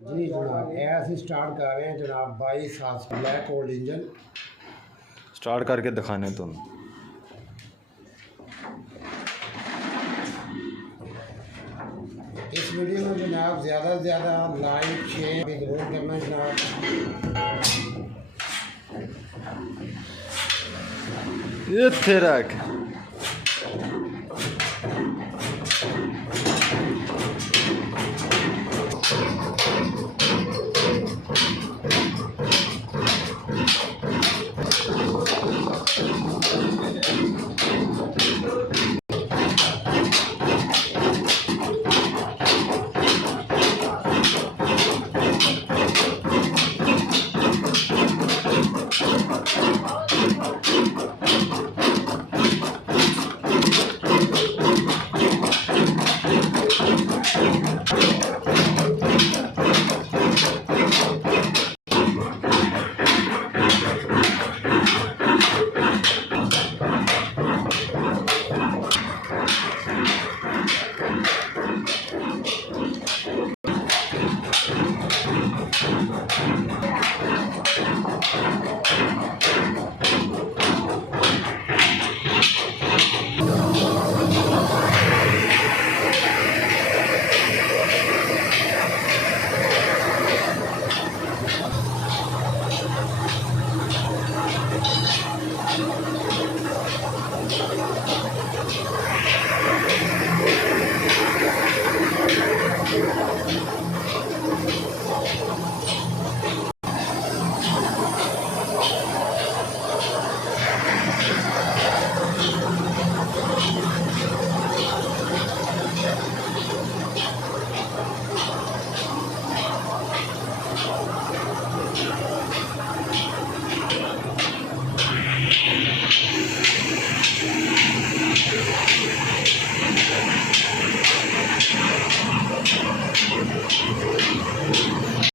जी जनाब ऐसे स्टार्ट कर रहे हैं जनाब 22 ब्लैक ओल्ड इंजन स्टार्ट करके दिखाने तुम। इस वीडियो में जनाब ज़्यादा से ज़्यादा लाइक शेयर भी ज़रूर करना जनाब। ये थे रख